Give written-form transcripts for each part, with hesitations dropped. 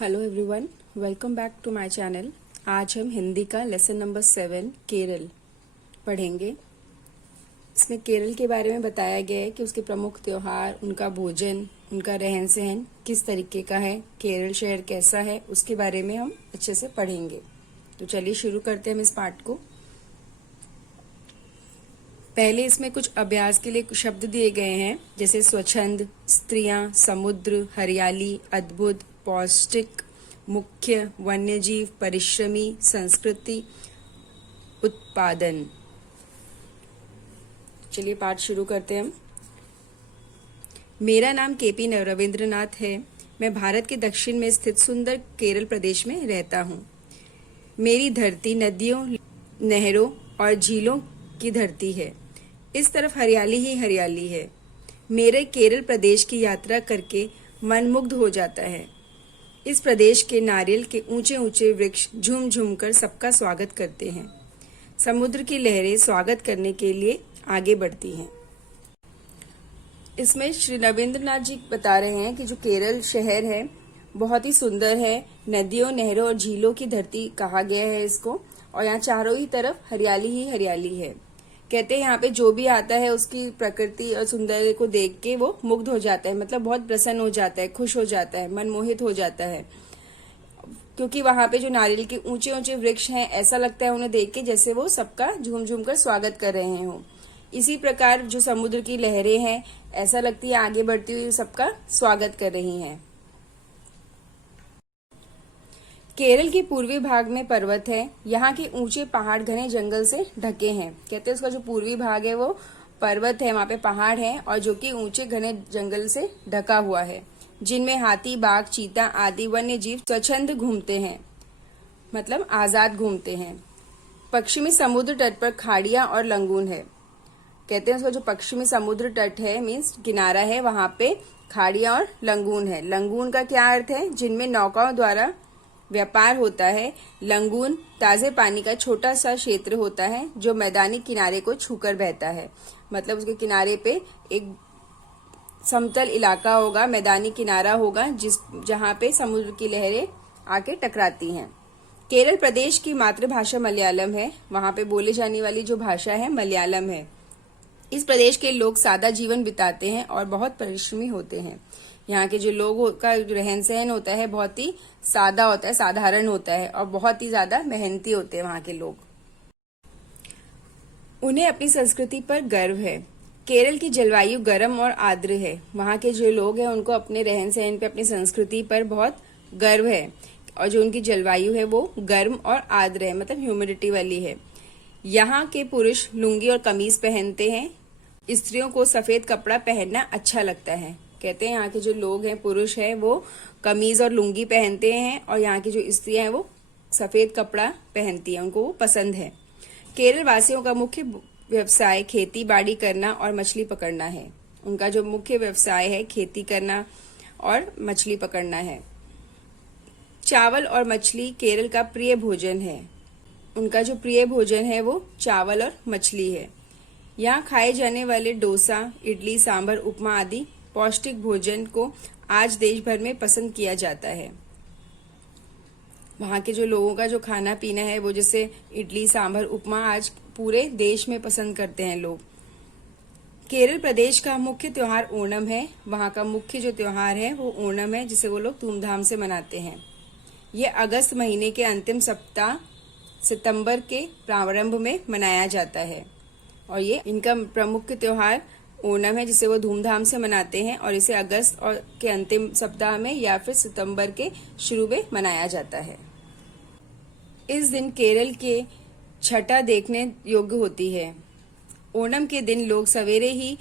Hello everyone, welcome back to my channel. आज हम हिंदी का लेसन नंबर 7 केरल पढ़ेंगे। इसमें केरल के बारे में बताया गया है कि उसके प्रमुख त्योहार, उनका भोजन, उनका रहन सहन किस तरीके का है, केरल शहर कैसा है, उसके बारे में हम अच्छे से पढ़ेंगे। तो चलिए शुरू करते हैं हम इस पाठ को। पहले इसमें कुछ अभ्यास के लिए शब्द दिए गए हैं, जैसे स्वच्छंद, स्त्रियां, समुद्र, हरियाली, अद्भुत, पौष्टिक, मुख्य, वन्यजीव, परिश्रमी, संस्कृति, उत्पादन। चलिए पाठ शुरू करते हैं हम। मेरा नाम केपी रविंद्रनाथ है। मैं भारत के दक्षिण में स्थित सुंदर केरल प्रदेश में रहता हूँ। मेरी धरती नदियों, नहरों और झीलों की धरती है। इस तरफ हरियाली ही हरियाली है। मेरे केरल प्रदेश की यात्रा करके मन मुग्ध हो जाता है। इस प्रदेश के नारियल के ऊंचे ऊंचे वृक्ष झूम झूम कर सबका स्वागत करते हैं। समुद्र की लहरें स्वागत करने के लिए आगे बढ़ती हैं। इसमें श्री रविंद्रनाथ जी बता रहे हैं कि जो केरल शहर है बहुत ही सुंदर है। नदियों, नहरों और झीलों की धरती कहा गया है इसको, और यहाँ चारों ही तरफ हरियाली ही हरियाली है। कहते हैं यहाँ पे जो भी आता है उसकी प्रकृति और सौंदर्य को देख के वो मुग्ध हो जाता है, मतलब बहुत प्रसन्न हो जाता है, खुश हो जाता है, मनमोहित हो जाता है। क्योंकि वहां पे जो नारियल के ऊंचे ऊंचे वृक्ष हैं, ऐसा लगता है उन्हें देख के जैसे वो सबका झूम झूम कर स्वागत कर रहे हों। इसी प्रकार जो समुद्र की लहरें हैं, ऐसा लगती है आगे बढ़ती हुई सबका स्वागत कर रही हैं। केरल के पूर्वी भाग में पर्वत है। यहाँ के ऊंचे पहाड़ घने जंगल से ढके हैं। कहते हैं उसका जो पूर्वी भाग है वो पर्वत है, वहां पे पहाड़ है और जो कि ऊंचे घने जंगल से ढका हुआ है, जिनमें हाथी, बाघ, चीता आदि वन्य जीव स्वच्छंद घूमते हैं, मतलब आजाद घूमते हैं। पश्चिमी समुद्र तट पर खाड़ियां और लंगून है। कहते हैं उसका जो पश्चिमी समुद्र तट है, मीन्स किनारा है, वहां पे खाड़ियां और लंगून है। लंगून का क्या अर्थ है? जिनमें नौकाओं द्वारा व्यापार होता है। लंगून ताजे पानी का छोटा सा क्षेत्र होता है जो मैदानी किनारे को छूकर बहता है। मतलब उसके किनारे पे एक समतल इलाका होगा, मैदानी किनारा होगा, जहां पे समुद्र की लहरें आके टकराती हैं। केरल प्रदेश की मातृभाषा मलयालम है। वहां पे बोली जाने वाली जो भाषा है मलयालम है। इस प्रदेश के लोग सादा जीवन बिताते हैं और बहुत परिश्रमी होते हैं। यहाँ के जो लोगों का रहन सहन होता है बहुत ही सादा होता है, साधारण होता है और बहुत ही ज्यादा मेहनती होते हैं वहाँ के लोग। उन्हें अपनी संस्कृति पर गर्व है। केरल की जलवायु गर्म और आर्द्र है। वहाँ के जो लोग हैं उनको अपने रहन सहन पे, अपनी संस्कृति पर बहुत गर्व है, और जो उनकी जलवायु है वो गर्म और आर्द्र है, मतलब ह्यूमिडिटी वाली है। यहाँ के पुरुष लुंगी और कमीज पहनते हैं। स्त्रियों को सफेद कपड़ा पहनना अच्छा लगता है। कहते हैं यहाँ के जो लोग हैं, पुरुष हैं, वो कमीज और लुंगी पहनते हैं, और यहाँ की जो स्त्रियां हैं वो सफेद कपड़ा पहनती हैं, उनको वो पसंद है। केरल वासियों का मुख्य व्यवसाय खेती बाड़ी करना और मछली पकड़ना है। उनका जो मुख्य व्यवसाय है खेती करना और मछली पकड़ना है। चावल और मछली केरल का प्रिय भोजन है। उनका जो प्रिय भोजन है वो चावल और मछली है। यहाँ खाए जाने वाले डोसा, इडली, सांभर, उपमा आदि पौष्टिक भोजन को आज देश भर में पसंद किया जाता है। वहाँ के जो लोगों का जो खाना पीना है वो जैसे इडली, सांभर, उपमा आज पूरे देश में पसंद करते हैं लोग। केरल प्रदेश का मुख्य त्योहार ओणम है। वहाँ का मुख्य जो त्योहार है वो ओणम है, जिसे वो लोग धूमधाम से मनाते हैं। ये अगस्त महीने के अंतिम सप्ताह सितंबर के प्रारंभ में मनाया जाता है, और ये इनका प्रमुख त्योहार ओणम है जिसे वो धूमधाम से मनाते हैं, और इसे अगस्त और के अंतिम सप्ताह में या फिर सितंबर के शुरू में मनाया जाता है। इस दिन केरल के छठा देखने योग्य होती है। ओणम के दिन लोग सवेरे ही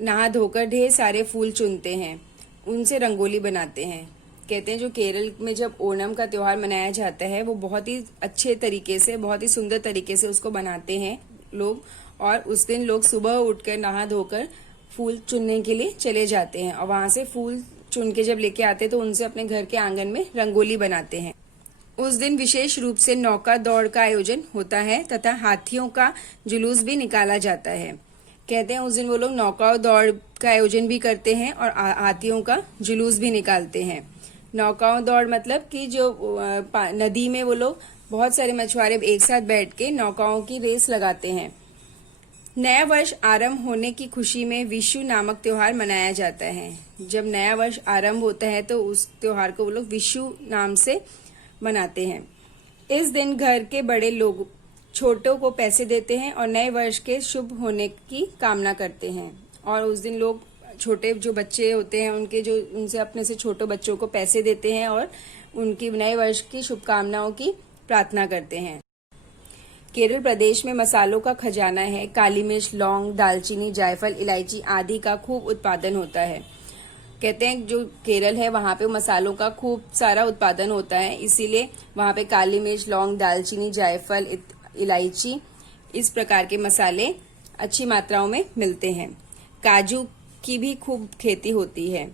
नहा धोकर ढेर सारे फूल चुनते हैं, उनसे रंगोली बनाते हैं। कहते हैं जो केरल में जब ओणम का त्योहार मनाया जाता है वो बहुत ही अच्छे तरीके से, बहुत ही सुंदर तरीके से उसको बनाते हैं लोग, और उस दिन लोग सुबह उठकर नहा धोकर फूल चुनने के लिए चले जाते हैं, और वहां से फूल चुन के जब लेके आते हैं तो उनसे अपने घर के आंगन में रंगोली बनाते हैं। उस दिन विशेष रूप से नौका दौड़ का आयोजन होता है तथा हाथियों का जुलूस भी निकाला जाता है। कहते हैं उस दिन वो लोग नौका दौड़ का आयोजन भी करते हैं और हाथियों का जुलूस भी निकालते हैं। नौकाओं दौड़ मतलब कि जो नदी में वो लोग बहुत सारे मछुआरे एक साथ बैठ के नौकाओं की रेस लगाते हैं। नया वर्ष आरंभ होने की खुशी में विशु नामक त्योहार मनाया जाता है। जब नया वर्ष आरंभ होता है तो उस त्योहार को वो लोग विशु नाम से मनाते हैं। इस दिन घर के बड़े लोग छोटों को पैसे देते हैं और नए वर्ष के शुभ होने की कामना करते हैं। और उस दिन लोग छोटे जो बच्चे होते हैं उनसे अपने से छोटे बच्चों को पैसे देते हैं और उनकी नए वर्ष की शुभकामनाओं की प्रार्थना करते हैं। केरल प्रदेश में मसालों का खजाना है। काली मिर्च, लौंग, दालचीनी, जायफल, इलायची आदि का खूब उत्पादन होता है। कहते हैं जो केरल है वहां पे मसालों का खूब सारा उत्पादन होता है, इसीलिए वहां पे काली मिर्च, लौंग, दालचीनी, जायफल, इलायची इस प्रकार के मसाले अच्छी मात्राओं में मिलते हैं। काजू की भी खूब खेती होती है,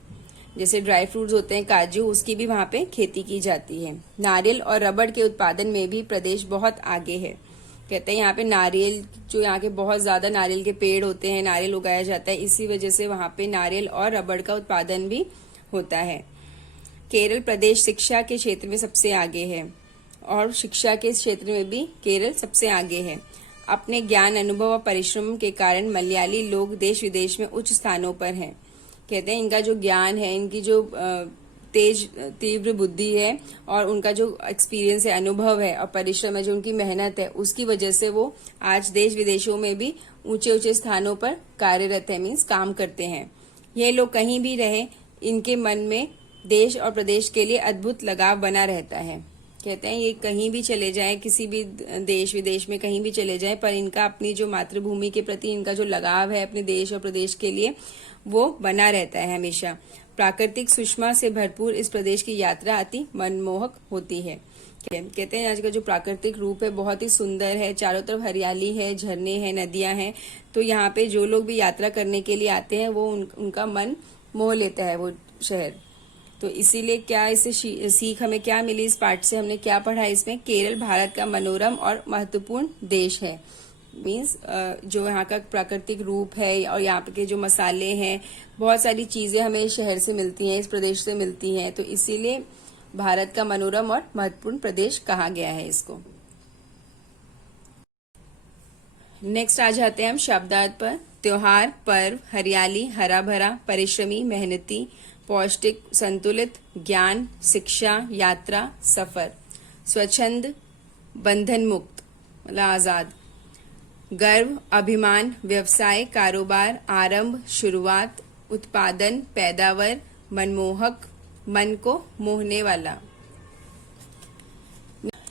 जैसे ड्राई फ्रूट्स होते हैं काजू, उसकी भी वहां पे खेती की जाती है। नारियल और रबड़ के उत्पादन में भी प्रदेश बहुत आगे है। कहते हैं यहाँ पे नारियल, जो यहाँ के बहुत ज्यादा नारियल के पेड़ होते हैं, नारियल उगाया जाता है, इसी वजह से वहां पे नारियल और रबड़ का उत्पादन भी होता है। केरल प्रदेश शिक्षा के क्षेत्र में सबसे आगे है और शिक्षा के क्षेत्र में भी केरल सबसे आगे है। अपने ज्ञान, अनुभव और परिश्रम के कारण मलयाली लोग देश विदेश में उच्च स्थानों पर हैं। कहते हैं इनका जो ज्ञान है, इनकी जो तीव्र बुद्धि है और उनका जो एक्सपीरियंस है, अनुभव है और परिश्रम है, जो उनकी मेहनत है, उसकी वजह से वो आज देश विदेशों में भी ऊंचे ऊंचे स्थानों पर कार्यरत है, मीन्स काम करते हैं। ये लोग कहीं भी रहे, इनके मन में देश और प्रदेश के लिए अद्भुत लगाव बना रहता है। कहते हैं ये कहीं भी चले जाएं, किसी भी देश विदेश में कहीं भी चले जाएं, पर इनका अपनी जो मातृभूमि के प्रति इनका जो लगाव है अपने देश और प्रदेश के लिए, वो बना रहता है हमेशा। प्राकृतिक सुषमा से भरपूर इस प्रदेश की यात्रा अति मनमोहक होती है। कहते हैं आज का जो प्राकृतिक रूप है बहुत ही सुंदर है, चारों तरफ हरियाली है, झरने हैं, नदियां हैं, तो यहाँ पे जो लोग भी यात्रा करने के लिए आते हैं वो उनका मन मोह लेता है वो शहर। तो इसीलिए क्या इससे सीख हमें क्या मिली इस पाठ से, हमने क्या पढ़ा इसमें? केरल भारत का मनोरम और महत्वपूर्ण देश है। मीन्स जो यहाँ का प्राकृतिक रूप है और यहाँ के जो मसाले हैं, बहुत सारी चीजें हमें इस शहर से मिलती हैं, इस प्रदेश से मिलती हैं, तो इसीलिए भारत का मनोरम और महत्वपूर्ण प्रदेश कहा गया है इसको। नेक्स्ट आ जाते हैं हम शब्दार्थ पर। त्योहार, पर्व, हरियाली, हरा भरा, परिश्रमी, मेहनती, पौष्टिक, संतुलित, ज्ञान, शिक्षा, यात्रा, सफर, स्वच्छंद, बंधन मुक्त मतलब आजाद, गर्व, अभिमान, व्यवसाय, कारोबार, आरंभ, शुरुआत, उत्पादन, पैदावार, मनमोहक, मन को मोहने वाला।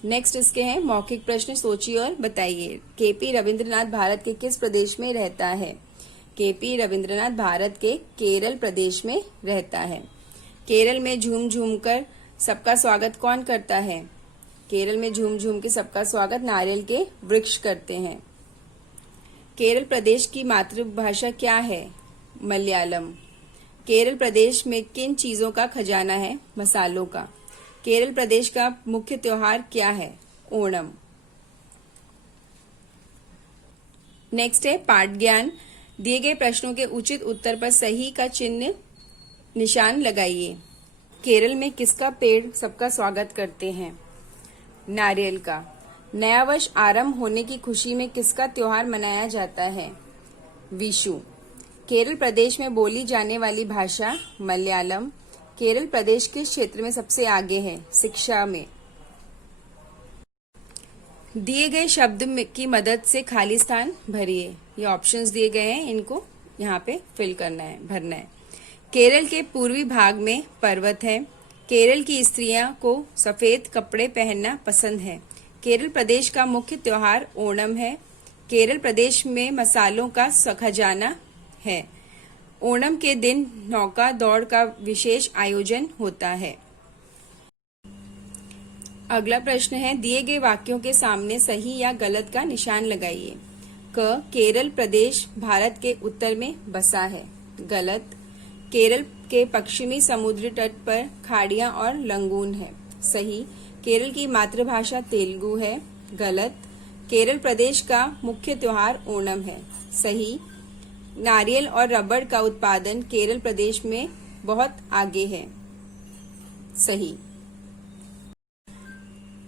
नेक्स्ट इसके हैं मौखिक प्रश्न, सोचिए और बताइए। केपी रविंद्रनाथ भारत के किस प्रदेश में रहता है? केपी रविंद्रनाथ भारत के केरल प्रदेश में रहता है। केरल में झूम झूम कर सबका स्वागत कौन करता है? केरल में झूम झूम के सबका स्वागत नारियल के वृक्ष करते हैं। केरल प्रदेश की मातृभाषा क्या है? मलयालम। केरल प्रदेश में किन चीजों का खजाना है? मसालों का। केरल प्रदेश का मुख्य त्योहार क्या है? ओणम। नेक्स्ट है पाठ ज्ञान। दिए गए प्रश्नों के उचित उत्तर पर सही का चिन्ह निशान लगाइए। केरल में किसका पेड़ सबका स्वागत करते हैं? नारियल का। नया वर्ष आरंभ होने की खुशी में किसका त्योहार मनाया जाता है? विशु। केरल प्रदेश में बोली जाने वाली भाषा मलयालम। केरल प्रदेश किस क्षेत्र में सबसे आगे है? शिक्षा में। दिए गए शब्द की मदद से खाली स्थान भरिए। ये ऑप्शंस दिए गए हैं, इनको यहाँ पे फिल करना है, भरना है। केरल के पूर्वी भाग में पर्वत है। केरल की स्त्रियां को सफेद कपड़े पहनना पसंद है। केरल प्रदेश का मुख्य त्योहार ओणम है। केरल प्रदेश में मसालों का खजाना है। ओणम के दिन नौका दौड़ का विशेष आयोजन होता है। अगला प्रश्न है, दिए गए वाक्यों के सामने सही या गलत का निशान लगाइए। क, केरल प्रदेश भारत के उत्तर में बसा है। गलत। केरल के पश्चिमी समुद्री तट पर खाड़ियां और लंगून है। सही। केरल की मातृभाषा तेलुगु है। गलत। केरल प्रदेश का मुख्य त्योहार ओणम है। सही। नारियल और रबड़ का उत्पादन केरल प्रदेश में बहुत आगे है। सही।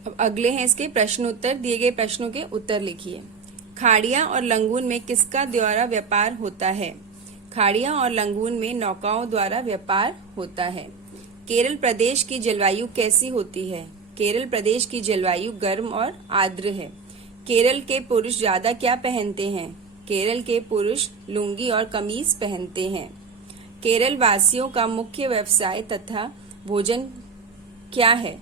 अब अगले हैं इसके प्रश्न उत्तर। दिए गए प्रश्नों के उत्तर लिखिए। खाड़िया और लंगून में किसका द्वारा व्यापार होता है? खाड़िया और लंगून में नौकाओं द्वारा व्यापार होता है। केरल प्रदेश की जलवायु कैसी होती है? केरल प्रदेश की जलवायु गर्म और आर्द्र है। केरल के पुरुष ज्यादा क्या पहनते हैं? केरल के पुरुष लुंगी और कमीज पहनते हैं। केरल वासियों का मुख्य व्यवसाय तथा भोजन क्या है?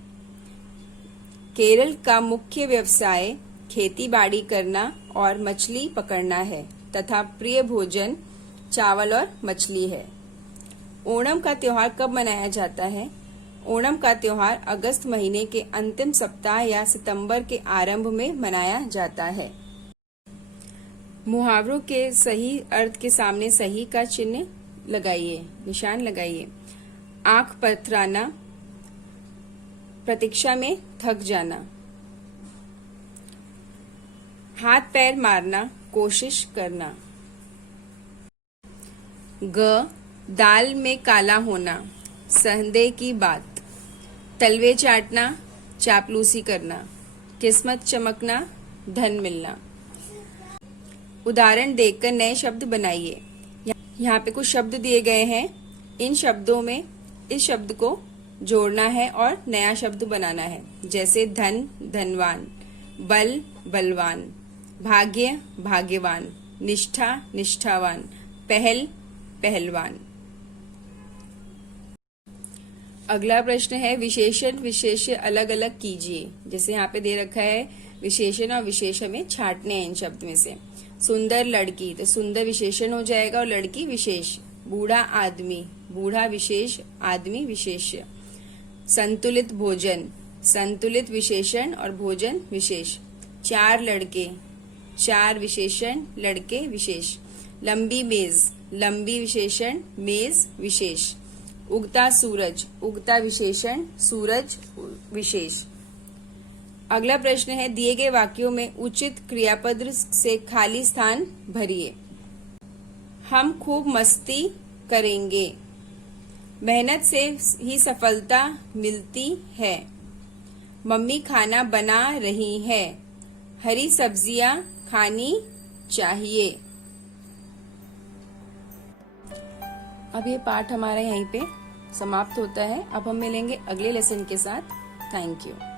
केरल का मुख्य व्यवसाय खेती बाड़ी करना और मछली पकड़ना है तथा प्रिय भोजन चावल और मछली है। ओणम का त्योहार कब मनाया जाता है? ओणम का त्योहार अगस्त महीने के अंतिम सप्ताह या सितंबर के आरंभ में मनाया जाता है। मुहावरों के सही अर्थ के सामने सही का चिन्ह लगाइए, निशान लगाइए। आंख पथराना, प्रतीक्षा में थक जाना। हाथ पैर मारना, कोशिश करना। ग, दाल में काला होना, संदेह की बात। तलवे चाटना, चापलूसी करना। किस्मत चमकना, धन मिलना। उदाहरण देखकर नए शब्द बनाइए। यहाँ पे कुछ शब्द दिए गए हैं। इन शब्दों में इस शब्द को जोड़ना है और नया शब्द बनाना है। जैसे धन, धनवान। बल, बलवान। भाग्य, भाग्यवान। निष्ठा, निष्ठावान। पहल, पहलवान। अगला प्रश्न है विशेषण विशेष्य अलग अलग कीजिए। जैसे यहाँ पे दे रखा है विशेषण और विशेष हमें छांटने हैं इन शब्द में से। सुंदर लड़की, तो सुंदर विशेषण हो जाएगा और लड़की विशेष। बूढ़ा आदमी, बूढ़ा विशेष, आदमी विशेष्य। संतुलित भोजन, संतुलित विशेषण और भोजन विशेष। चार लड़के, चार विशेषण, लड़के विशेष। लंबी मेज, लंबी विशेषण, मेज विशेष। उगता सूरज, उगता विशेषण, सूरज विशेष। अगला प्रश्न है दिए गए वाक्यों में उचित क्रियापद से खाली स्थान भरिए। हम खूब मस्ती करेंगे। मेहनत से ही सफलता मिलती है। मम्मी खाना बना रही है। हरी सब्जियां खानी चाहिए। अब ये पाठ हमारा यहीं पे समाप्त होता है। अब हम मिलेंगे अगले लेसन के साथ। Thank you.